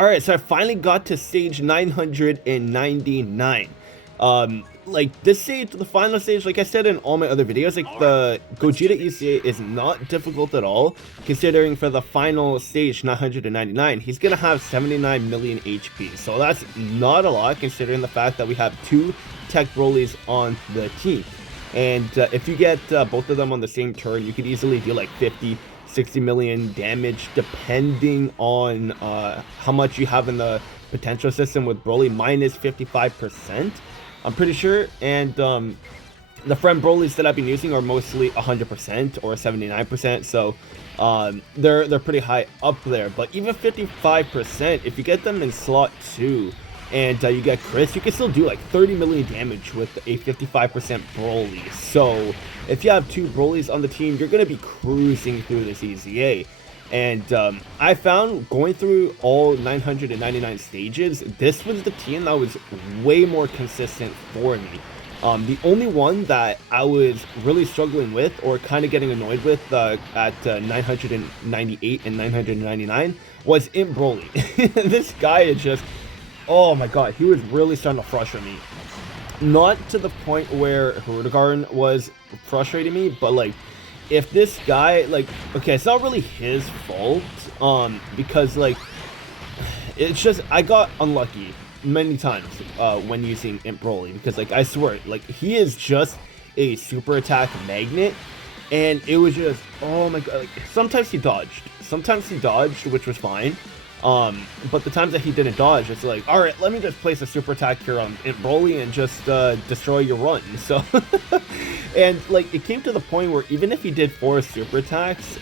Alright, so I finally got to stage 999. Like this stage, the final stage, like I said in all my other videos, like the Gogeta EZA is not difficult at all, considering for the final stage 999, he's gonna have 79 million HP. So that's not a lot considering the fact that we have 2 Tech Brolys on the team. And if you get both of them on the same turn, you could easily deal like 50-60 million damage depending on how much you have in the potential system with Broly minus 55%, I'm pretty sure. And the friend Brolys that I've been using are mostly 100% or 79%, so they're pretty high up there. But even 55%, if you get them in slot 2 and you get Chris, you can still do like 30 million damage with a 55% Broly. So if you have 2 Brolys on the team, you're going to be cruising through this EZA. And I found going through all 999 stages, this was the team that was way more consistent for me. The only one that I was really struggling with or kind of getting annoyed with at 998 and 999 was Int Broly. This guy is just, oh my god, he was really starting to frustrate me. Not to the point where Hurrigarden was frustrating me, but like, if this guy, like, okay, it's not really his fault, because like, it's just, I got unlucky many times when using Int Broly, because like, I swear, like, he is just a super attack magnet, and it was just, oh my god, like, sometimes he dodged, which was fine. But the times that he didn't dodge, it's like, alright, let me just place a super attack here on Int Broly and just destroy your run. So, and like, it came to the point where even if he did 4 super attacks,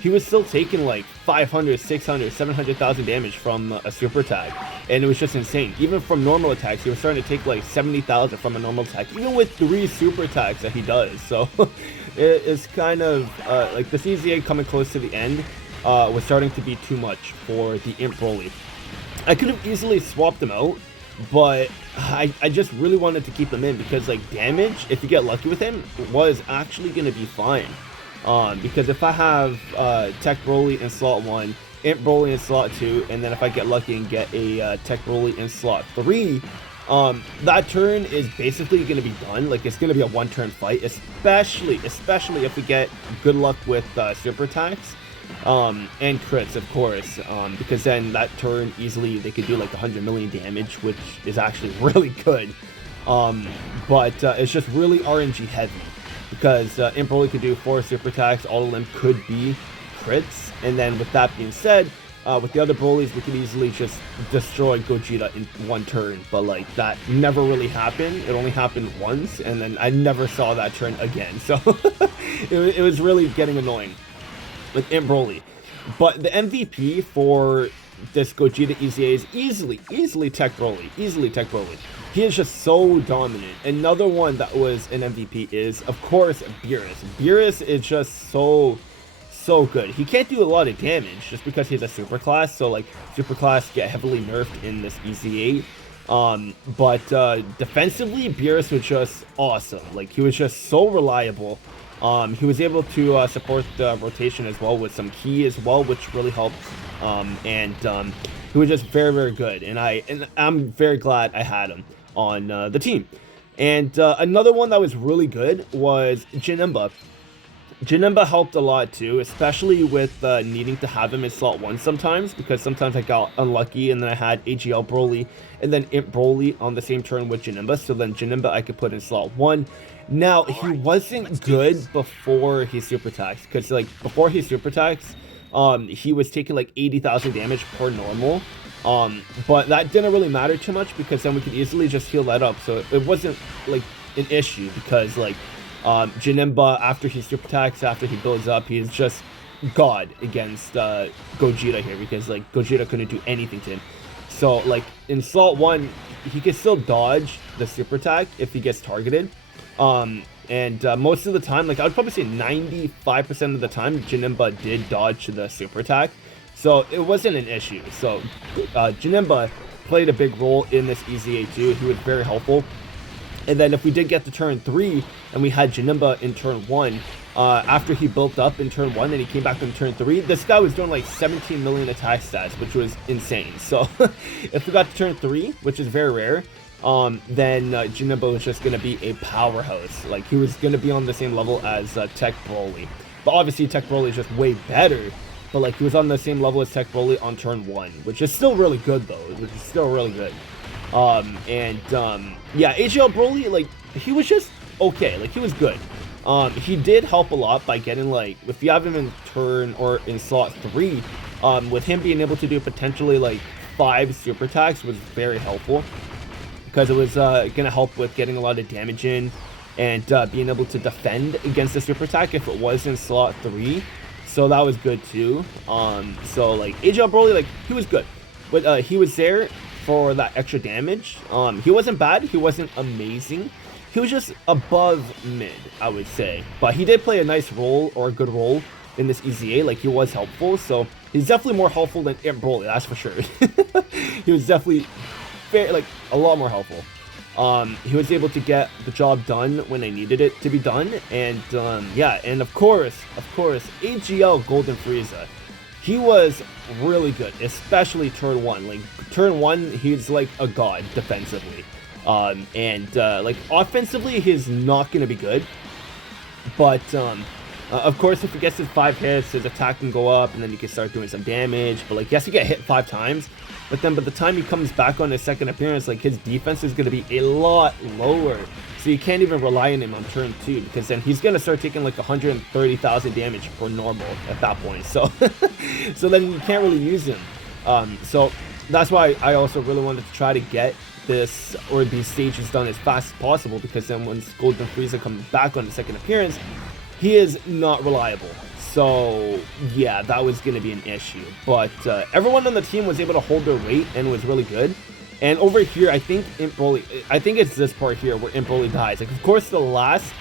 he was still taking like 500, 600, 700,000 damage from a super attack. And it was just insane. Even from normal attacks, he was starting to take like 70,000 from a normal attack, even with 3 super attacks that he does. So, it's kind of, like, this EZA coming close to the end was starting to be too much for the Int Broly. I could have easily swapped them out, but I just really wanted to keep him in because, like, damage, if you get lucky with him, was actually going to be fine. Because if I have Tech Broly in slot 1, Int Broly in slot 2, and then if I get lucky and get a Tech Broly in slot 3, that turn is basically going to be done. Like, it's going to be a one-turn fight, especially if we get good luck with super attacks. And crits, of course, because then that turn easily they could do like 100 million damage, which is actually really good. But it's just really RNG heavy because Int Broly could do 4 super attacks, all of them could be crits, and then with that being said, with the other Brolys we could easily just destroy Gogeta in one turn, but like that never really happened. It only happened once, and then I never saw that turn again, so it was really getting annoying with Int Broly. But the MVP for this Gogeta EZA is easily Tech Broly. He is just so dominant. Another one that was an MVP is, of course, Beerus. Beerus is just so good. He can't do a lot of damage just because he's a super class, so like super class get heavily nerfed in this EZA. But defensively, Beerus was just awesome. Like, he was just so reliable. He was able to support the rotation as well with some key as well, which really helped. And he was just very good, and I'm very glad I had him on the team. And another one that was really good was Janemba. Janemba helped a lot too, especially with needing to have him in slot 1 sometimes, because sometimes I got unlucky and then I had AGL Broly and then Int Broly on the same turn with Janemba, so then Janemba I could put in slot 1. Now, he wasn't good before he super attacks, because like before he super attacks, he was taking like 80,000 damage per normal. But that didn't really matter too much because then we could easily just heal that up, so it wasn't like an issue because like Janemba, after he super attacks, after he builds up, he's just god against Gogeta here, because like Gogeta couldn't do anything to him. So like in slot 1, he can still dodge the super attack if he gets targeted. And most of the time, like I would probably say 95% of the time, Janemba did dodge the super attack, so it wasn't an issue. So Janemba played a big role in this EZA too. He was very helpful. And then if we did get to turn 3 and we had Janemba in turn 1, after he built up in turn 1 and he came back in turn 3, this guy was doing like 17 million attack stats, which was insane. So if we got to turn 3, which is very rare, then Jinimbo was just going to be a powerhouse. Like, he was going to be on the same level as Tech Broly. But obviously Tech Broly is just way better. But like, he was on the same level as Tech Broly on turn 1, which is still really good though. Which is still really good. Yeah, AGL Broly, like, he was just okay. Like, he was good. He did help a lot by getting, like, if you have him in turn or in slot 3, with him being able to do potentially like 5 super attacks was very helpful, because it was gonna help with getting a lot of damage in and being able to defend against the super attack if it was in slot 3. So that was good too. So like AGL Broly, like, he was good, but he was there for that extra damage. He wasn't bad, he wasn't amazing. He was just above mid, I would say. But he did play a nice role, or a good role, in this EZA. Like, he was helpful. So he's definitely more helpful than Int Broly, that's for sure. He was definitely like a lot more helpful. He was able to get the job done when I needed it to be done. And yeah, and of course, AGL Golden Frieza. He was really good, especially turn 1. Like, turn 1, he's like a god defensively. Like, offensively, he's not going to be good. But, of course, if he gets his 5 hits, his attack can go up, and then he can start doing some damage. But, like, yes, he get hit 5 times. But then by the time he comes back on his second appearance, like, his defense is going to be a lot lower. So you can't even rely on him on turn 2, because then he's going to start taking, like, 130,000 damage for normal at that point. So, so then you can't really use him. So that's why I also really wanted to try to get this, or these stages, done as fast as possible, because then once Golden Frieza comes back on the second appearance, he is not reliable. So yeah, that was going to be an issue. But everyone on the team was able to hold their weight and was really good. And over here, I think Int Broly, I think it's this part here where Int Broly dies. Like, of course, the last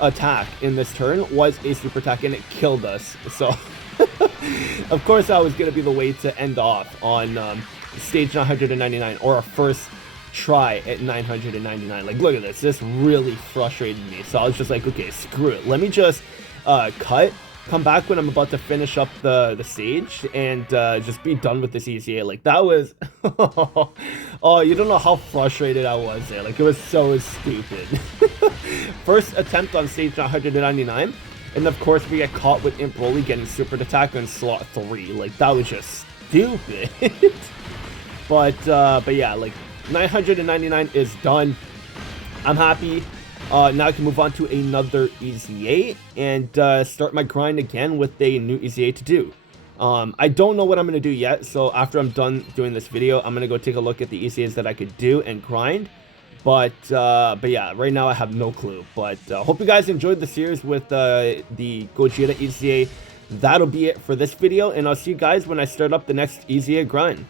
attack in this turn was a super attack, and it killed us. So of course, that was going to be the way to end off on stage 999, or our first try at 999. Like, look at this. This really frustrated me. So I was just like, okay, screw it. Let me just come back when I'm about to finish up the stage, and just be done with this EZA. Like, that was oh, you don't know how frustrated I was there. Like, it was so stupid. First attempt on stage 999, and of course we get caught with Int Broly getting super attack on slot 3. Like, that was just stupid. But yeah, like, 999 is done. I'm happy. Now I can move on to another EZA and start my grind again with a new EZA to do. I don't know what I'm going to do yet, so after I'm done doing this video, I'm going to go take a look at the EZAs that I could do and grind. But yeah, right now I have no clue. But hope you guys enjoyed the series with the Gogeta EZA. That'll be it for this video, and I'll see you guys when I start up the next EZA grind.